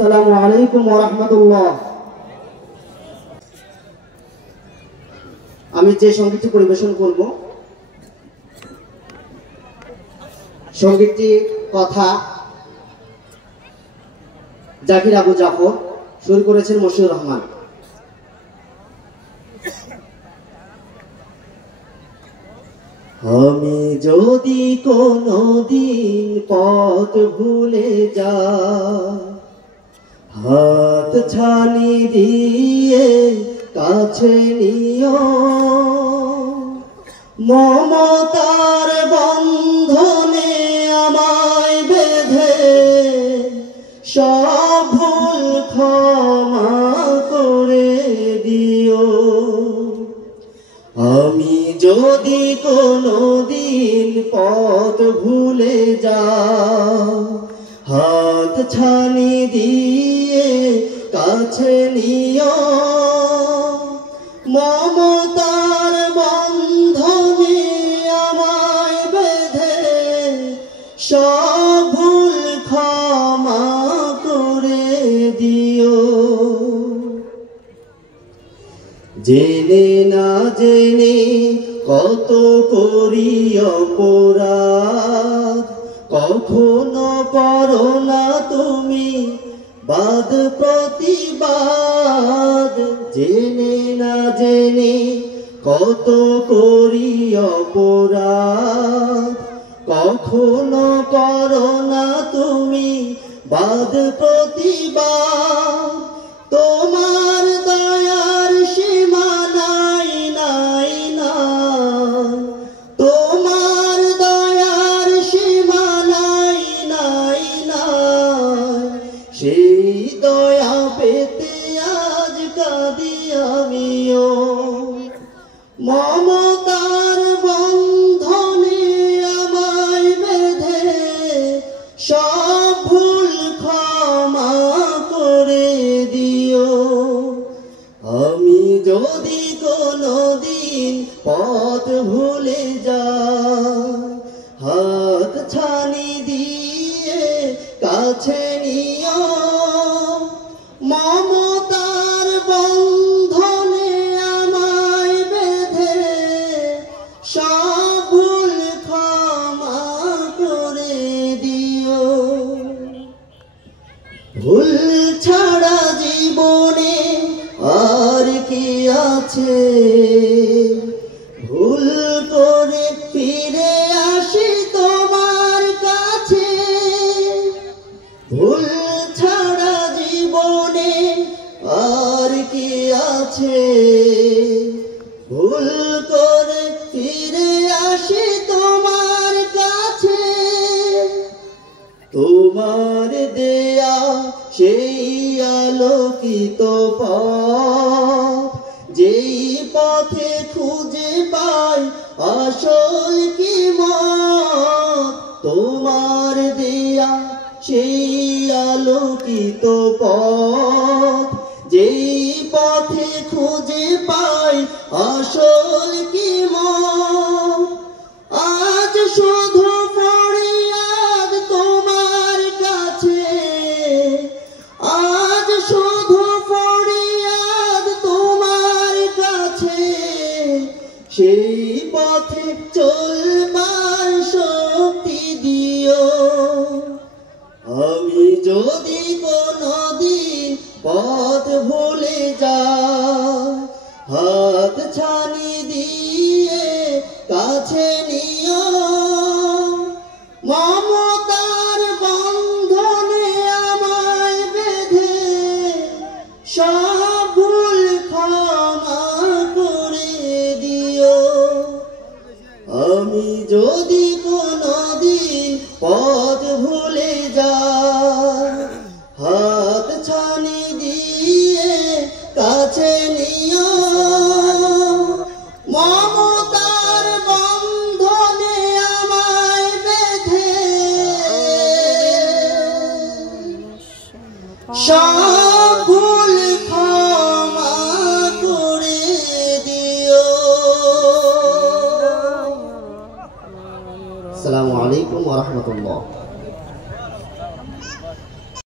আসসালামু আলাইকুম ওয়া রাহমাতুল্লাহ। আমি যে সঙ্গীতটি পরিবেশন করব, সঙ্গীতটি কথা জাকির আবু জাফর, সুর করেছেন মশিউর রহমান। আমি যদি কোনদিন পথ ভুলে যাই, হাত ছানি দিয়ে কাছে নিও, মমতার বন্ধনে আমায় বেঁধে সব ভুল ক্ষমা করে দিও। আমি যদি কোনদিন পথ ভুলে যাই, হাত ছানি দিয়ে কাছে নিও, মমতার বন্ধনে আমায় বেঁধে সব ভুল ক্ষমা করে দিও। জেনে না জেনে কত করি অপরাধ, কখনো করো না তুমি বাদ প্রতিবাদ। জেনে না জেনে কত করি অপরাধ, কখনো করো না তুমি বাদ প্রতিবাদ। তোমার দয়ার সীমা নাই নাই না, তোমার দয়ার সীমা নাই নাই না, সেই দয়া পেতে আজ কাঁদি আমিও। মমতার বন্ধনে আমায় বেঁধে সব ভুল ক্ষমা করে দিও। আমি যদি কোনদিন পথ ভুলে যাই, হাত ছানি দিয়ে কাছে নিও, মমতার বন্ধনে আমায় বেঁধে সব ভুল ক্ষমা করে দিও। ভুল ছাড়া জীবনে আর কি আছে, ভুল করে ফিরে আসি তোমার কাছে। ভুল ছাড়া জীবনে আর কি আছে, ভুল করে ফিরে আসি তোমার কাছে। তোমার দেয়া সেই আলোকিত পথ, যেই পথে খুঁজে পাই আসল কি মত। তোমার দেয়া সেই আলোকিত পথ, যেই পথে খুঁজে পাই আসল কি মত। আজ শুধু ফরিয়াদ তোমার কাছে, আজ শুধু ফরিয়াদ তোমার কাছে, সেই পথে চলবার শক্তি দিও। আমি যদি কোনদিন পথ ভুলে যাই, হাত ছানি দিয়ে কাছে নিও, মমতার বন্ধনে আমায় বেঁধে সব ভুল ক্ষমা করে দিও। আমি যদি কোনদিন পথ ভুলে যাই, হাত ছানি দিয়ে কাছে নিও, মমতার বন্ধনে আমায় বেঁধে সব ভুল ক্ষমা করে দিও। আসসালামু আলাইকুম ওয়া রাহমাতুল্লাহ।